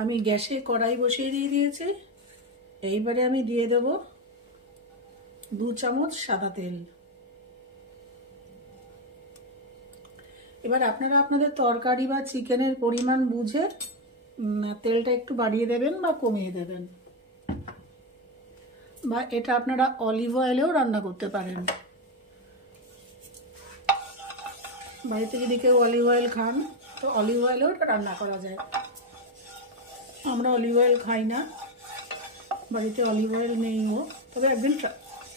আমি গ্যাসে কড়াই বসিয়ে দিয়েছি। এইবারে আমি দিয়ে দেব 2 চামচ সাদা তেল। এবার আপনারা আপনাদের তরকারি বা চিকেনের পরিমাণ বুঝে তেলটা একটু বাড়িয়ে দেবেন বা কমিয়ে দেবেন, বা এটা আপনারা অলিভ অয়েলেও রান্না করতে পারেন। বাড়িতে যদি কেউ অলিভ অয়েল খান তো অলিভ অয়েলেও এটা রান্না করা যায়। আমরা অলিভ অয়েল খাই না, বাড়িতে অলিভ অয়েল নেইও, তবে একদিন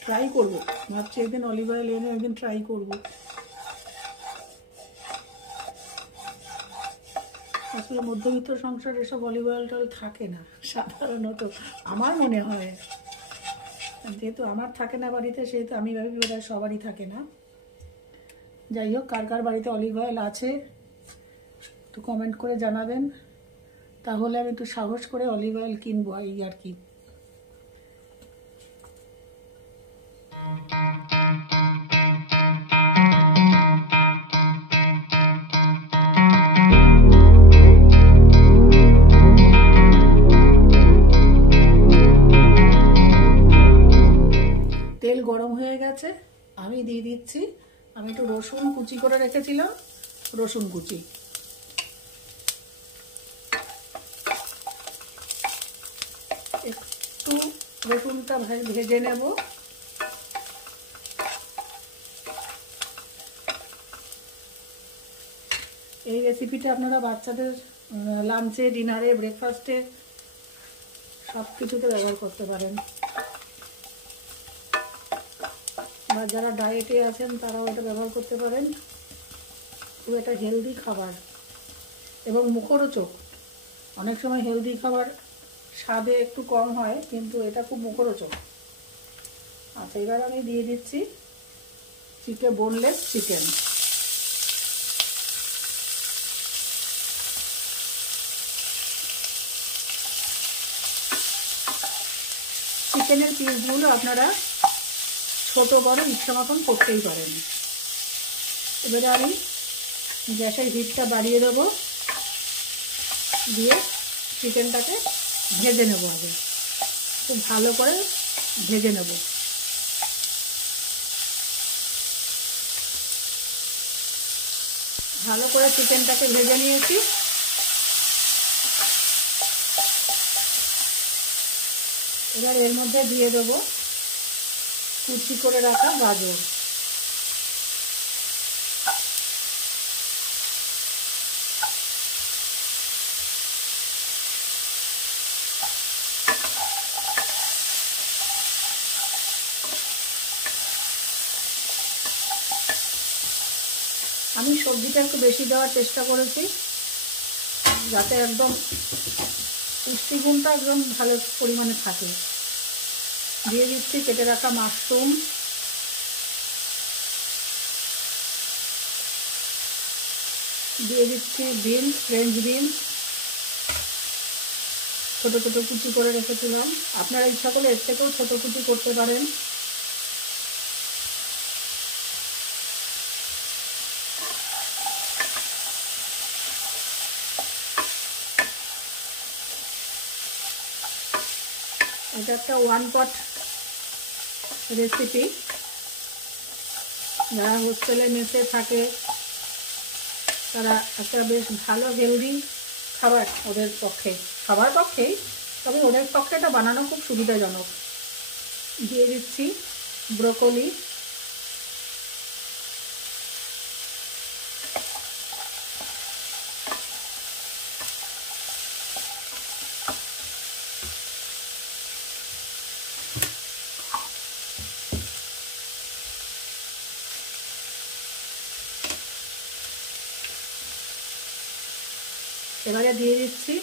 ট্রাই করবো, ভাবছি একদিন অলিভ অয়েল এনে একদিন ট্রাই করবো। আসলে মধ্যবিত্ত সংসারে এসব অলিভ অয়েল টল থাকে না সাধারণত, আমার মনে হয়। যেহেতু আমার থাকে না বাড়িতে, সেহেতু আমি ভাবি বোধহয় সবারই থাকে না। যাই হোক, কার কার বাড়িতে অলিভ অয়েল আছে একটু কমেন্ট করে জানাবেন, তাহলে আমি একটু সাহস করে অলিভ অয়েল কিনবো, এই আর কি। তেল গরম হয়ে গেছে, আমি দিয়ে দিচ্ছি, আমি একটু রসুন কুচি করে রেখেছিলাম, রসুন কুচি। একটু রসুনটা ভেজে নেব। এই রেসিপিটা আপনারা বাচ্চাদের লাঞ্চে, ডিনারে, ব্রেকফাস্টে সব কিছুতে ব্যবহার করতে পারেন, বা যারা ডায়েটে আছেন তারাও এটা ব্যবহার করতে পারেন। খুব একটা হেলদি খাবার এবং মুখরোচক। অনেক সময় হেলদি খাবার স্বাদে একটু কম হয়, কিন্তু এটা খুব মুখরোচক। আচ্ছা, এবার আমি দিয়ে দিচ্ছি বোনলেস চিকেন। চিকেনের পিসগুলো আপনারা ছোট বড় ইচ্ছা মতন করতেই পারেন। এবারে আমি গ্যাসের হিটটা বাড়িয়ে দেবো, দিয়ে চিকেনটাকে ভেজে নেব। আগে খুব ভালো করে ভেজে নেব। ভালো করে চিকেনটাকে ভেজে নিয়েছি। এবার এর মধ্যে দিয়ে দেবো কুচি করে রাখা গাজর। আমি সবজিটা একটু বেশি দেওয়ার চেষ্টা করেছি, যাতে একদম পুষ্টিগুণটা একদম ভালো পরিমাণে থাকে। দিয়ে দিচ্ছি কেটে রাখা মাশরুম, দিয়ে দিচ্ছি বিনস, ফ্রেঞ্চ বিনস ছোটো ছোটো কুচি করে রেখেছিলাম। আপনারা ইচ্ছা করলে এর থেকেও ছোটো কুচি করতে পারেন। এটা একটা ওয়ান পট রেসিপি। যারা হোস্টেলে মেসে থাকে তারা একটা বেশ ভালো হেলদি খাবার ওদের পক্ষে, খাবার পক্ষেই, তবে ওদের পক্ষে এটা বানানো খুব সুবিধাজনক। দিয়ে দিচ্ছি ব্রোকলি। এবারে দিয়ে দিচ্ছি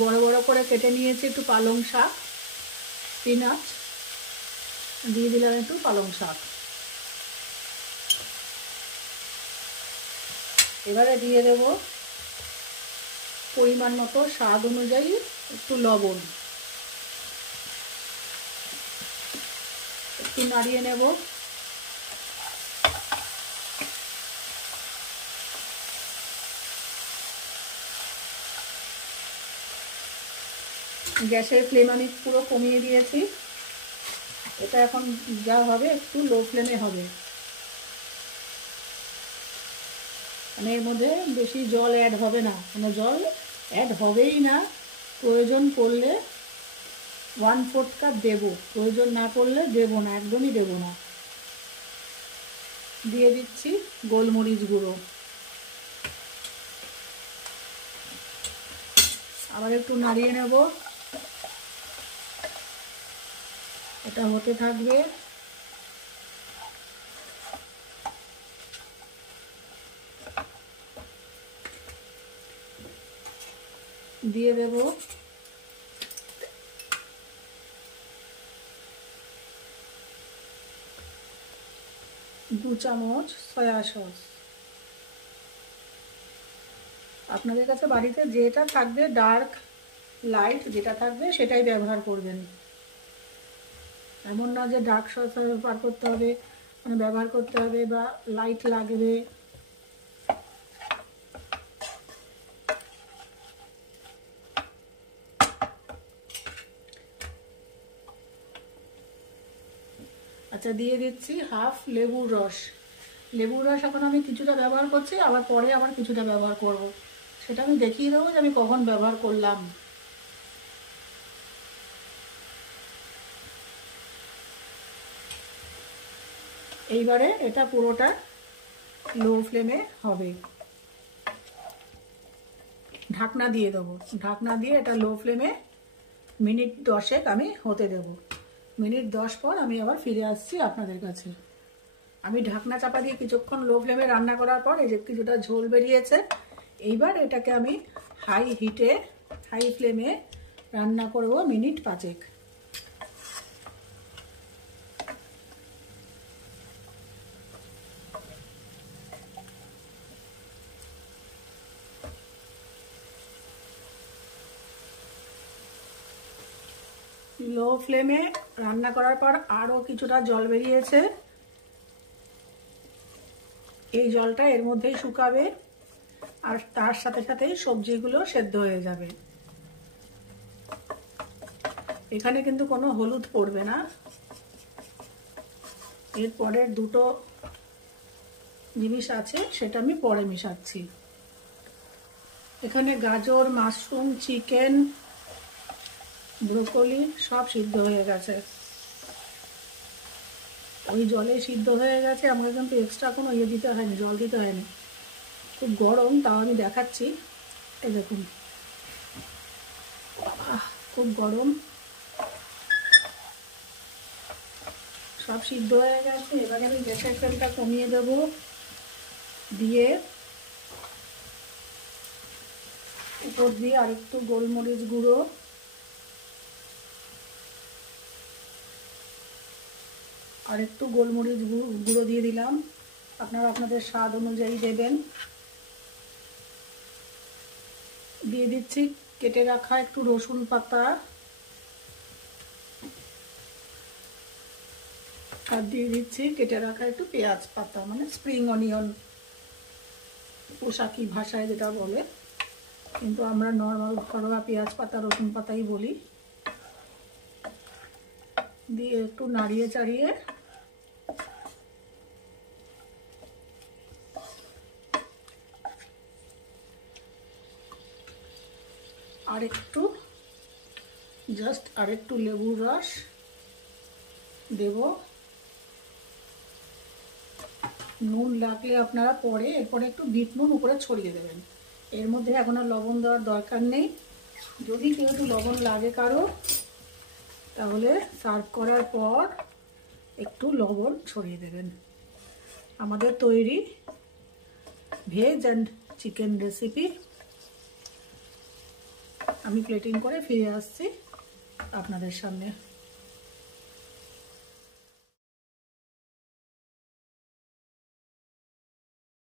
বড় বড় করে কেটে নিয়েছি একটু পালং শাক, স্পিনাচ দিয়ে দিলাম, একটু পালং শাক। এবারে দিয়ে দেব পরিমাণ মতো স্বাদ অনুযায়ী একটু লবণ। একটু নাড়িয়ে নেব। গ্যাসের ফ্লেম আমি পুরো কমিয়ে দিয়েছি। এটা এখন যা হবে একটু লো ফ্লেমে হবে, মানে এর মধ্যে বেশি জল অ্যাড হবে না, কোনো জল অ্যাড হবেই না। প্রয়োজন পড়লে 1/4 কাপ দেবো, প্রয়োজন না পড়লে দেবো না, একদমই দেবো না। দিয়ে দিচ্ছি গোলমরিচ গুঁড়ো, আবার একটু নাড়িয়ে নেব। এটা হতে থাকবে। দিয়ে দেব 2 চামচ সয়া সস। আপনাদের কাছে বাড়িতে যেটা থাকবে, ডার্ক লাইট যেটা থাকবে সেটাই ব্যবহার করবেন। এমন না যে ডার্ক সস ব্যবহার করতে হবে, মানে ব্যবহার করতে হবে বা লাইট লাগবে। আচ্ছা, দিয়ে দিচ্ছি হাফ লেবুর রস। লেবুর রস এখন আমি কিছুটা ব্যবহার করছি, আবার পরে আবার কিছুটা ব্যবহার করব, সেটা আমি দেখিয়ে দেবো যে আমি কখন ব্যবহার করলাম। এইবারে এটা পুরোটা লো ফ্লেমে হবে। ঢাকনা দিয়ে দেবো, ঢাকনা দিয়ে এটা লো ফ্লেমে মিনিট 10 আমি হতে দেব। মিনিট 10 পর আমি আবার ফিরে আসছি আপনাদের কাছে। আমি ঢাকনা চাপা দিয়ে কিছুক্ষণ লো ফ্লেমে রান্না করার পর এই যে কিছুটা ঝোল বেরিয়েছে। এইবার এটাকে আমি হাই ফ্লেমে রান্না করব মিনিট 5। লো ফ্লেমে রান্না করার পর আরও কিছুটা জল বেরিয়েছে। এই জলটা এর মধ্যেই শুকাবে, আর তার সাথে সাথেই সবজিগুলো সেদ্ধ হয়ে যাবে। এখানে কিন্তু কোনো হলুদ পড়বে না। এরপরের দুটো জিনিস আছে, সেটা আমি পরে মেশাচ্ছি। এখানে গাজর, মাশরুম, চিকেন, ব্রোকলি সব সিদ্ধ হয়ে গেছে, ওই জলে সিদ্ধ হয়ে গেছে। আমাকে কিন্তু এক্সট্রা কোনো দিতে হয়নি, জল দিতে হয়নি। খুব গরম, তাও আমি দেখাচ্ছি। এই দেখুন, খুব গরম, সব সিদ্ধ হয়ে গেছে। এবারে আমি গ্যাসের ফ্লেমটা কমিয়ে দেব, দিয়ে উপর দিয়ে আরেকটু গোলমরিচ গুঁড়ো, গুঁড়ো দিয়ে দিলাম। আপনারা আপনাদের স্বাদ অনুযায়ী দেবেন। দিয়ে দিচ্ছি কেটে রাখা একটু রসুন পাতা, আর দিয়ে দিচ্ছি কেটে রাখা একটু পেঁয়াজ পাতা, মানে স্প্রিং অনিয়ন পোশাকি ভাষায় যেটা বলে, কিন্তু আমরা নর্মাল ঘরোয়া পেঁয়াজ পাতা রসুন পাতাই বলি। দিয়ে একটু নাড়িয়ে চাড়িয়ে আরেকটু লেবুর রস দেব। নুন লাগলে আপনারা এরপরে একটু বিট নুন উপরে ছড়িয়ে দেবেন। এর মধ্যে এখন আর লবণ দেওয়ার দরকার নেই। যদি কেউ একটু লবণ লাগে কারো, তাহলে সার্ভ করার পর একটু লবণ ছড়িয়ে দেবেন। আমাদের তৈরি ভেজ অ্যান্ড চিকেন রেসিপি। আমি প্লেটিং করে ফিরে আসছি আপনাদের সামনে।